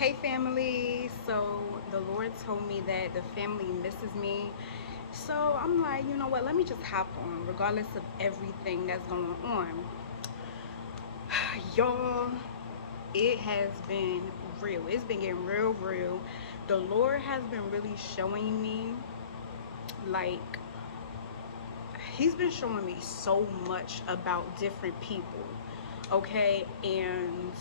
Hey family, so the Lord told me that the family misses me. So I'm like, you know what, let me just hop on regardless of everything that's going on. Y'all, it has been real. It's been getting real. The Lord has been really showing me, like, He's been showing me so much about different people, okay? And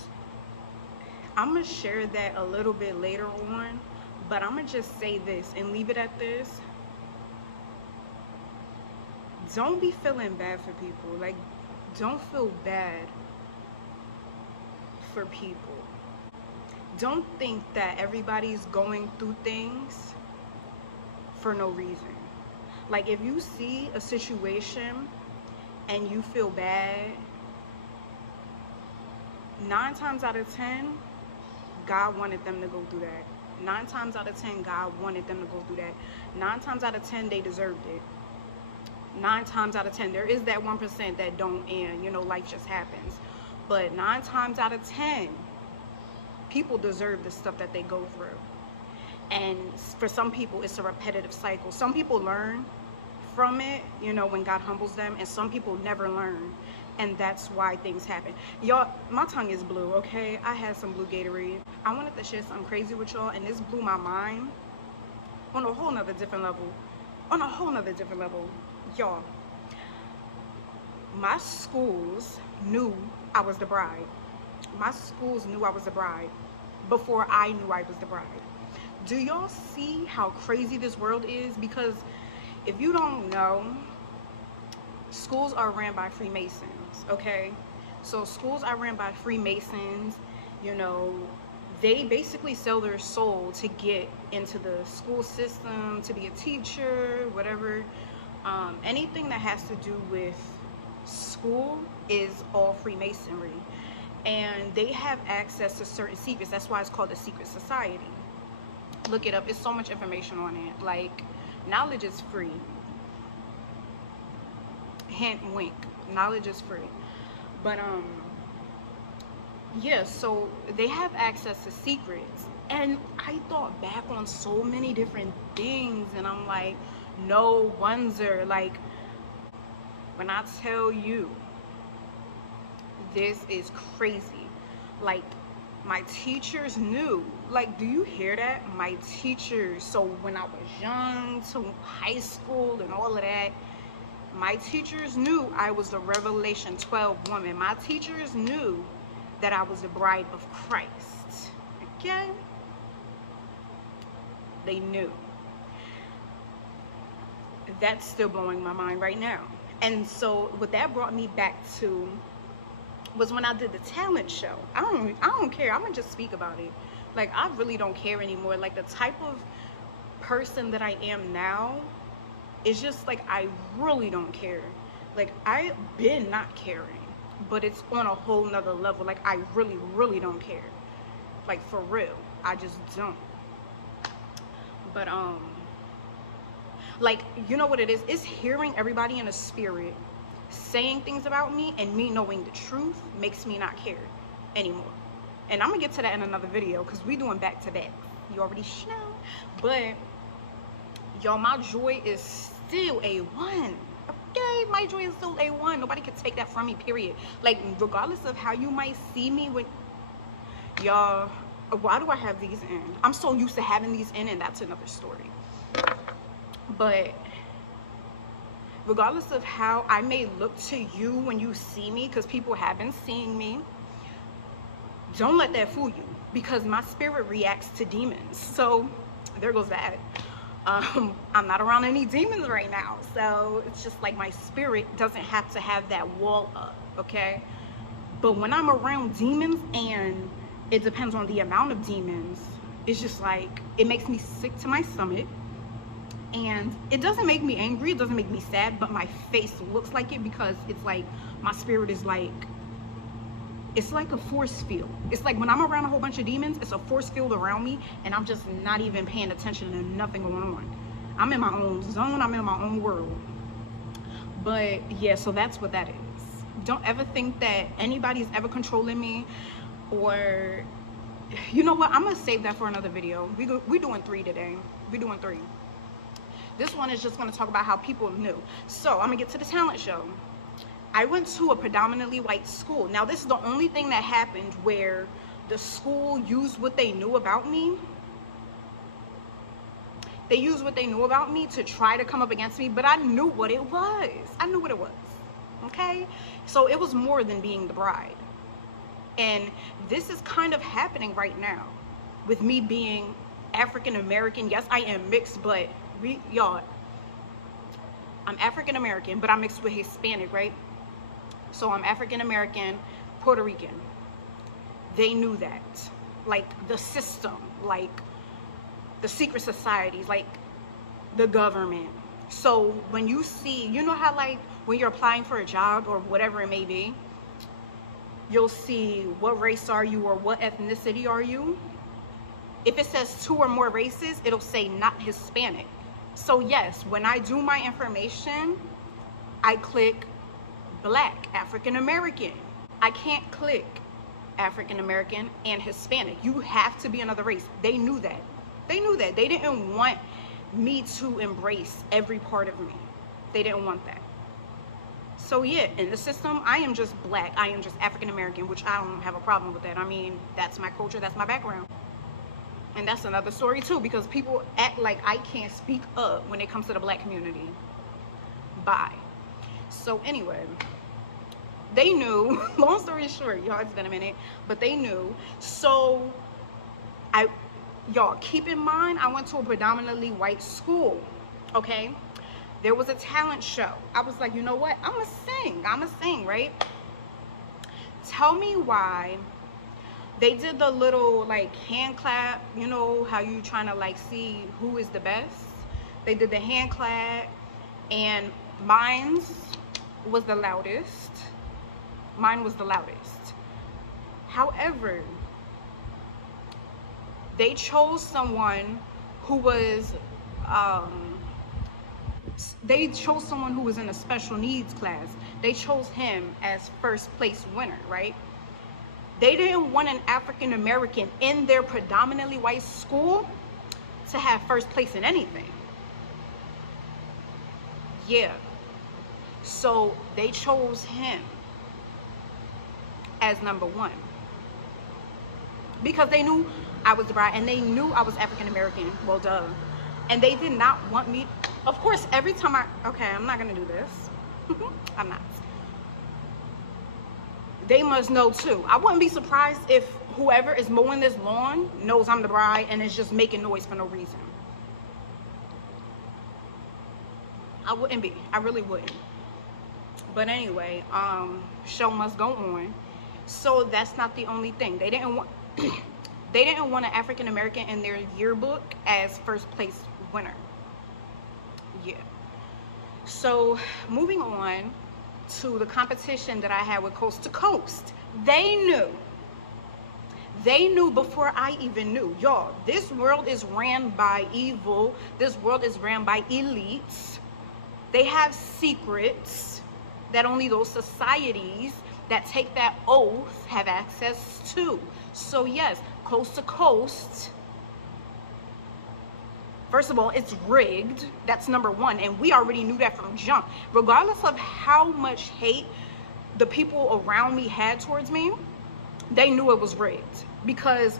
I'm gonna share that a little bit later on, but I'm gonna just say this and leave it at this. Don't be feeling bad for people. Like, don't feel bad for people. Don't think that everybody's going through things for no reason. Like, if you see a situation and you feel bad, 9 times out of 10, God wanted them to go through that. 9 times out of 10, God wanted them to go through that. 9 times out of 10, they deserved it. 9 times out of 10, there is that 1% that don't, and life just happens. But 9 times out of 10, people deserve the stuff that they go through. And for some people, it's a repetitive cycle. Some people learn from it, when God humbles them, and some people never learn. And that's why things happen. Y'all, my tongue is blue, okay? I had some blue Gatorade. I wanted to share something crazy with y'all, and this blew my mind on a whole nother different level. Y'all, my schools knew I was the bride. My schools knew I was the bride before I knew I was the bride. Do y'all see how crazy this world is? Because if you don't know, schools are ran by Freemasons, okay? So schools are ran by Freemasons. They basically sell their soul to get into the school system, to be a teacher, whatever. Anything that has to do with school is all Freemasonry. And they have access to certain secrets. That's why it's called a secret society. Look it up. It's so much information on it. Like, knowledge is free. Hint, wink. Knowledge is free. But yeah, so they have access to secrets. And I thought back on so many different things, and I'm like, no wonder. Like, when I tell you, this is crazy. Like, my teachers knew. Like, do you hear that? My teachers. So when I was young, to high school and all of that, my teachers knew I was the Revelation 12 woman. My teachers knew that I was the bride of Christ. Okay? They knew. That's still blowing my mind right now. And so what that brought me back to was when I did the talent show. I don't care. I'm gonna just speak about it. Like, I really don't care anymore. Like, the type of person that I am now, it's just like, I really don't care. Like, I've been not caring, but it's on a whole nother level. Like, I really don't care. Like, for real, I just don't. But like, you know what it is? It's hearing everybody in a spirit saying things about me, and me knowing the truth makes me not care anymore. And I'm gonna get to that in another video, because we doing back to back. You already know. But y'all, my joy is still A1. Okay, my joy is still A1. Nobody can take that from me, period. Like, regardless of how you might see me with y'all, why do I have these in? I'm so used to having these in, and that's another story. But regardless of how I may look to you when you see me, because people have been seeing me, don't let that fool you, because my spirit reacts to demons. So there goes that. I'm not around any demons right now, so it's just like my spirit doesn't have to have that wall up, okay? But when I'm around demons, and it depends on the amount of demons, it's just like, it makes me sick to my stomach. And it doesn't make me angry, it doesn't make me sad, but my face looks like it, because it's like my spirit is like, it's like a force field. It's like when I'm around a whole bunch of demons, it's a force field around me, and I'm just not even paying attention to nothing going on. I'm in my own zone, I'm in my own world. But yeah, so that's what that is. Don't ever think that anybody's ever controlling me, or you know what, I'm gonna save that for another video. We doing 3 today. We doing 3. This one is just gonna talk about how people knew. So I'm gonna get to the talent show. I went to a predominantly white school. Now this is the only thing that happened where the school used what they knew about me. They used what they knew about me to try to come up against me, but I knew what it was. I knew what it was, okay? So it was more than being the bride. And this is kind of happening right now with me being African American. Yes, I am mixed, but y'all, I'm African American, but I'm mixed with Hispanic, right? So I'm African American, Puerto Rican. They knew that. Like the system, like the secret societies, like the government. So when you see, you know how like when you're applying for a job or whatever it may be, you'll see what race are you or what ethnicity are you. If it says 2 or more races, it'll say not Hispanic. So yes, when I do my information, I click Black, African American. I can't click African American and Hispanic. You have to be another race. They knew that. They knew that. They didn't want me to embrace every part of me. They didn't want that. So yeah, in the system, I am just Black. I am just African American, which I don't have a problem with that. I mean, that's my culture, that's my background. And that's another story too, because people act like I can't speak up when it comes to the Black community. Bye. So anyway, they knew, long story short, y'all, it's been a minute, but they knew. So y'all, keep in mind, I went to a predominantly white school, okay? There was a talent show. I was like, you know what? I'ma sing, right? Tell me why they did the little like hand clap, you know, how you trying to like see who is the best. They did the hand clap and mine was the loudest. Mine was the loudest. However, they chose someone who was in a special needs class. They chose him as first place winner, right? They didn't want an African American in their predominantly white school to have first place in anything. Yeah. So they chose him as number 1 because they knew I was the bride and they knew I was African American. Well, duh. And they did not want me. Of course, every time okay, I'm not gonna do this. I'm not. They must know too. I wouldn't be surprised if whoever is mowing this lawn knows I'm the bride and is just making noise for no reason. I wouldn't be. I really wouldn't. But anyway, show must go on. So that's not the only thing. They didn't want they didn't want an African American in their yearbook as first place winner. Yeah. So moving on to the competition that I had with Coast to Coast. They knew before I even knew. Y'all, this world is ran by evil. This world is ran by elites. They have secrets that only those societies that take that oath have access to. So yes, Coast to Coast, first of all, it's rigged. That's number 1. And we already knew that from jump. Regardless of how much hate the people around me had towards me, they knew it was rigged. Because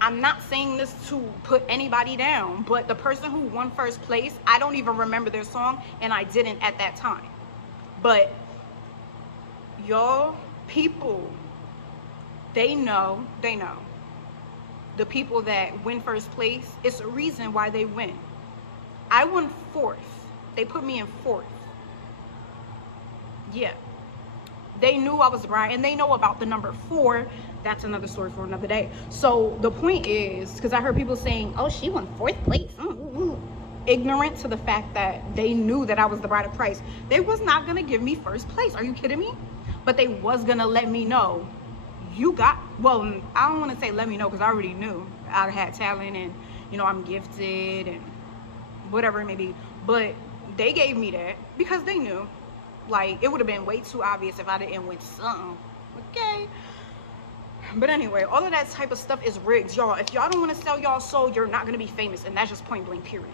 I'm not saying this to put anybody down, but the person who won first place, I don't even remember their song, and I didn't at that time. But y'all, people, they know. The people that win first place, it's a reason why they win. I won 4th. They put me in 4th. Yeah. They knew I was the bride, and they know about the number 4. That's another story for another day. So the point is, because I heard people saying, oh, she won 4th place. Ignorant to the fact that they knew that I was the bride of Christ. They was not going to give me first place. Are you kidding me? But they was going to let me know. Well, I don't want to say let me know because I already knew I had talent and, you know, I'm gifted and whatever it may be. But they gave me that because they knew. Like, it would have been way too obvious if I didn't win something. Okay. But anyway, all of that type of stuff is rigged, y'all. If y'all don't want to sell y'all soul, you're not going to be famous, and that's just point blank, period.